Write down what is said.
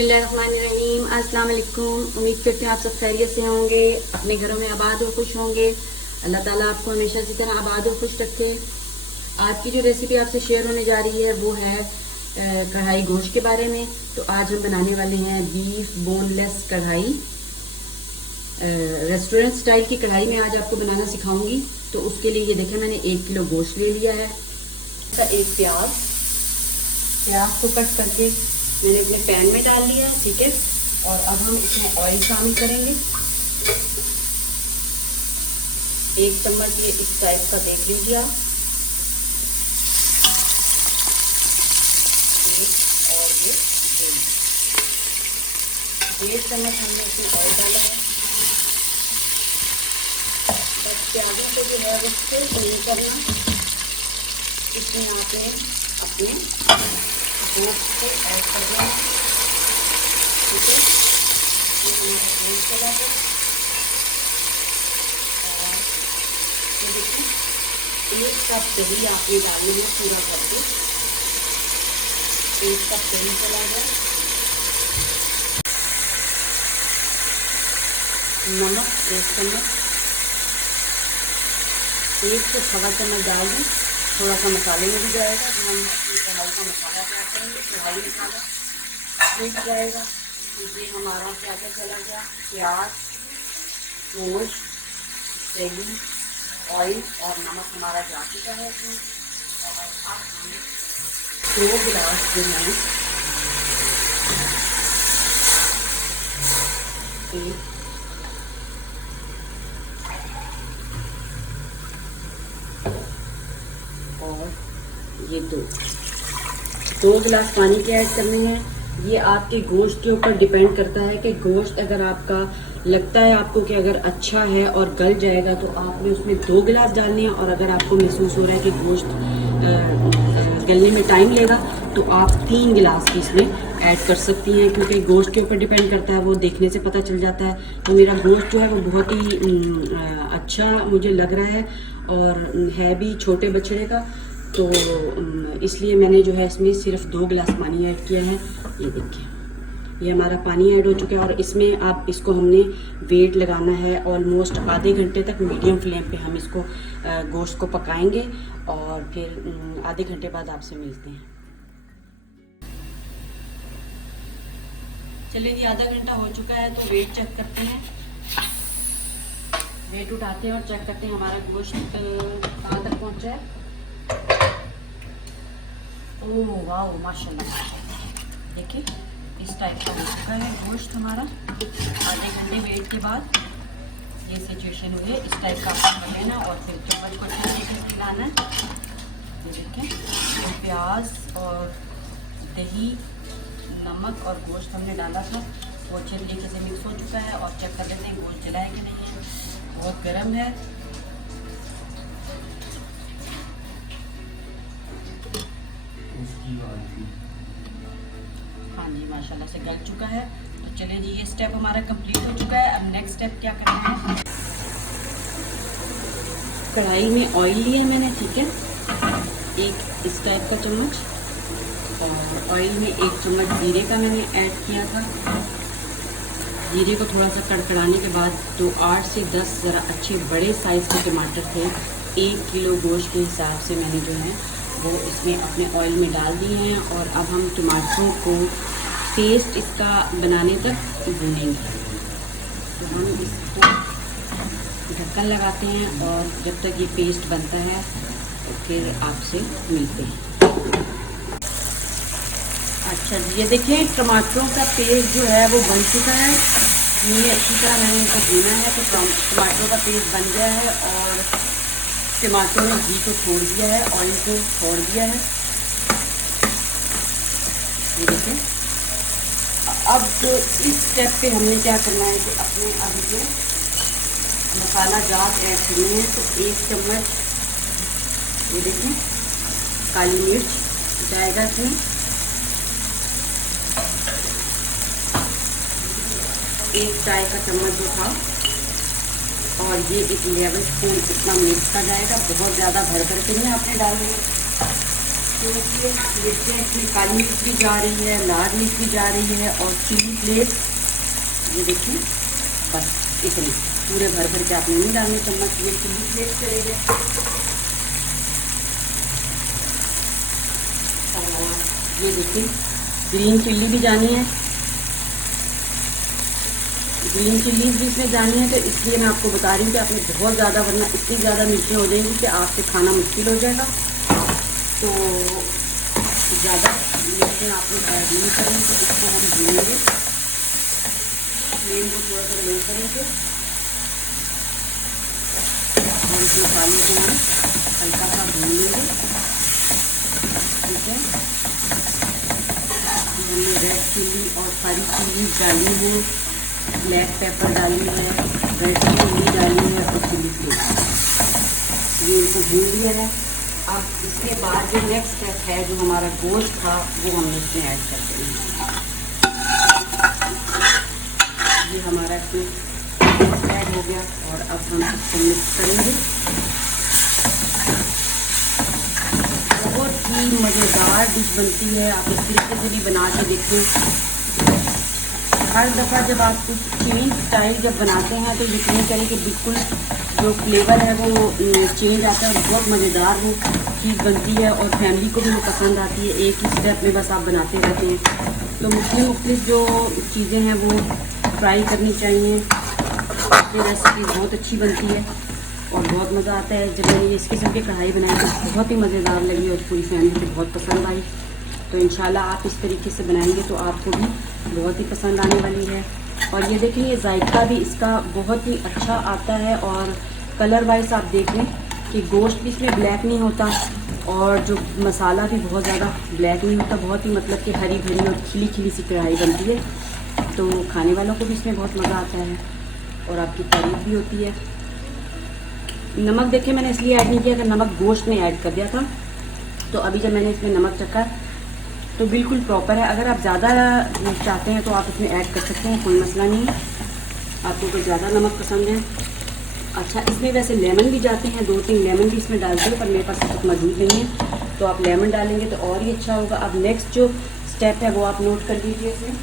बिस्मिल्लाहिर्रहमानिर्रहीम। अस्सलाम वालेकुम। उम्मीद करते हैं आप सब खैरियत से होंगे, अपने घरों में आबाद और खुश होंगे। अल्लाह ताला आपको हमेशा इसी तरह आबाद और खुश रखे। आज की जो रेसिपी आपसे शेयर होने जा रही है वो है कढ़ाई गोश्त के बारे में। तो आज हम बनाने वाले हैं बीफ बोनलेस कढ़ाई। रेस्टोरेंट स्टाइल की कढ़ाई में आज आपको बनाना सिखाऊंगी। तो उसके लिए ये देखें, मैंने 1 किलो गोश्त ले लिया है। एक प्याज को कट करके मैंने अपने पैन में डाल लिया है, ठीक है। और अब हम इसमें ऑयल शामिल करेंगे। 1 चम्मच ये इस टाइप का देख लीजिए आप। और ये 1.5 चम्मच हमने इसमें ऑयल डाला है। बस प्याजों को जो है वो सिर्फ नहीं करना, इसमें आपने अपने गोश्त को ऐड कर दिया, ठीक है। ये हमारा गोश्त चला गया। और ये देखिए 1 कप दही आपने डालनी है पूरा करके। 1 कप दही चला गया। नमक 1 चम्मच, 1 से 1.25 चम्मच डाल दें। थोड़ा सा मसाले में भी जाएगा, तो हम कढ़ाई का मसाला तैयार करेंगे। कढ़ाई मसाला सीख जाएगा। ये हमारा क्या क्या चला गया, प्याज, गोश्त, दही, ऑयल और नमक हमारा जा चुका है इसमें। और अब हम 2 गिलास जो है और ये 2 गिलास पानी के ऐड करने हैं। ये आपके गोश्त के ऊपर डिपेंड करता है कि गोश्त अगर आपका लगता है आपको कि अगर अच्छा है और गल जाएगा तो आपने उसमें 2 गिलास डालने हैं। और अगर आपको महसूस हो रहा है कि गोश्त गलने में टाइम लेगा तो आप 3 गिलास की इसमें ऐड कर सकती हैं, क्योंकि गोश्त के ऊपर डिपेंड करता है, वो देखने से पता चल जाता है। तो मेरा गोश्त जो है वो बहुत ही अच्छा मुझे लग रहा है और है भी छोटे बछड़े का, तो इसलिए मैंने जो है इसमें सिर्फ 2 गिलास पानी ऐड किया है। ये देखिए ये हमारा पानी ऐड हो चुका है। और इसमें आप इसको हमने वेट लगाना है ऑलमोस्ट आधे घंटे तक। मीडियम फ्लेम पे हम इसको गोश्त को पकाएंगे और फिर आधे घंटे बाद आपसे मिलते हैं। चलिए जी, आधा घंटा हो चुका है तो वेट चेक करते हैं। वेट उठाते हैं और चेक करते हैं हमारा गोश्त कहाँ तक पहुँचा है। ओह वाह, माशाल्लाह, देखिए इस टाइप का हो चुका है गोश्त हमारा। आधे घंटे वेट के बाद ये सिचुएशन हुई है। इस टाइप का आपको लेना और फिर चम्मच को अच्छे तरीके से मिलाना है। ये देखें प्याज और दही, नमक और गोश्त हमने डाला था, वो अच्छे तरीके से मिक्स हो चुका है। और चेक कर लेते हैं गोश्त जला है कि नहीं है। बहुत गर्म है। हाँ जी, माशाल्लाह से गल चुका है। तो चलिए जी, ये स्टेप हमारा कंप्लीट हो चुका है। अब नेक्स्ट स्टेप क्या करना है, कढ़ाई में ऑयल लिया मैंने, ठीक है, 1 इस टाइप का चम्मच। और ऑयल में 1 चम्मच जीरे का मैंने ऐड किया था। जीरे को थोड़ा सा कड़कड़ाने के बाद तो 8 से 10 ज़रा अच्छे बड़े साइज़ के टमाटर थे। 1 किलो गोश्त के हिसाब से मैंने जो है वो इसमें अपने ऑयल में डाल दिए हैं। और अब हम टमाटरों को पेस्ट इसका बनाने तक भूनेंगे। तो हम इसको ढक्कन लगाते हैं और जब तक ये पेस्ट बनता है तो फिर आपसे मिलते हैं। अच्छा जी, ये देखिए टमाटरों का पेस्ट जो है वो बन चुका है। ये अच्छी तरह मैंने इनको भूना है। तो टमाटरों का पेस्ट बन गया है और टमाटरों ने घी को छोड़ दिया है, ऑयल को छोड़ दिया है। ये देखें। अब तो इस स्टेप पे हमने क्या करना है कि अपने अभी जो मसाला जात ऐड करने हैं। तो 1 चम्मच ये देखें काली मिर्च जाएगा इसमें। 1 चाय का चम्मच जो था। और ये 1 लेवल स्पून इतना मिर्च का जाएगा। बहुत ज़्यादा भर भर के नहीं आपने डाल देंगे। देखिए मिर्चें इसमें काली मिर्च भी जा रही है, लाल मिर्च भी जा रही है और चिली फ्लेक्स, ये देखिए बस इतनी पूरे भर भर के आपने नहीं डालने चम्मच, ये चिली फ्लेक्स चलेंगे। और ये देखिए ग्रीन चिल्ली भी जानी है, ग्रीन चिल्लीज भी इसमें जानी है, तो इसलिए मैं आपको बता रही हूँ कि आपने बहुत ज़्यादा, वरना इतनी ज़्यादा मिर्चें हो जाएंगी कि आपसे खाना मुश्किल हो जाएगा। तो ज़्यादा मिर्चें आपने ऐड नहीं करेंगे, तो इसको हम भूनेंगे, फ्लेम को थोड़ा सा लो करेंगे और इस मसाले को हम हल्का सा भून लेंगे। ठीक है, हमने रेड चिल्ली और सारी चिल्ली डाली है, ब्लैक पेपर डाली है, रेड चिल्ली डाली है और चिली फ्लेक्स, ये इनको भून लिया है। अब इसके बाद जो नेक्स्ट स्टेप है, जो हमारा गोश्त था वो हम इसमें ऐड करते हैं। ये हमारा इसमें गोश्त ऐड हो गया और अब हम इसको मिक्स करेंगे। बहुत ही मज़ेदार डिश बनती है, आप इस तरीके से भी बना के देखें। हर दफ़ा जब आप कुछ चेंज स्टाइल जब बनाते हैं तो यकीन करें कि बिल्कुल जो फ्लेवर है वो चेंज आता है, बहुत मज़ेदार वो चीज़ बनती है और फैमिली को भी वो पसंद आती है। एक ही स्टेप में बस आप बनाते रहते हैं, तो मुख्तलिफ जो चीज़ें हैं वो ट्राई करनी चाहिए। ये रेसिपी बहुत अच्छी बनती है और बहुत मज़ा आता है। जब मैंने इस किस्म की कढ़ाई बनाई तो बहुत ही मज़ेदार लगी और पूरी फैमिली को बहुत पसंद आई। तो इंशाल्लाह आप इस तरीके से बनाएंगे तो आपको भी बहुत ही पसंद आने वाली है। और ये देखें, ये जायका भी इसका बहुत ही अच्छा आता है और कलर वाइज आप देख लें कि गोश्त भी इसमें ब्लैक नहीं होता और जो मसाला भी बहुत ज़्यादा ब्लैक नहीं होता। बहुत ही मतलब कि हरी भरी और खिली खिली सी कढ़ाई बनती है, तो खाने वालों को भी इसमें बहुत मज़ा आता है और आपकी तारीफ भी होती है। नमक देखें मैंने इसलिए ऐड नहीं किया कि नमक गोश्त में ऐड कर दिया था, तो अभी जब मैंने इसमें नमक चखा तो बिल्कुल प्रॉपर है। अगर आप ज़्यादा चाहते हैं तो आप इसमें ऐड कर सकते हैं, कोई मसला नहीं है। आपको कोई ज़्यादा नमक पसंद है। अच्छा, इसमें वैसे लेमन भी जाते हैं, 2-3 लेमन भी इसमें डालते हैं, पर मेरे पास कुछ मौजूद नहीं है, तो आप लेमन डालेंगे तो और ही अच्छा होगा। अब नेक्स्ट जो स्टेप है वो आप नोट कर लीजिए इसमें।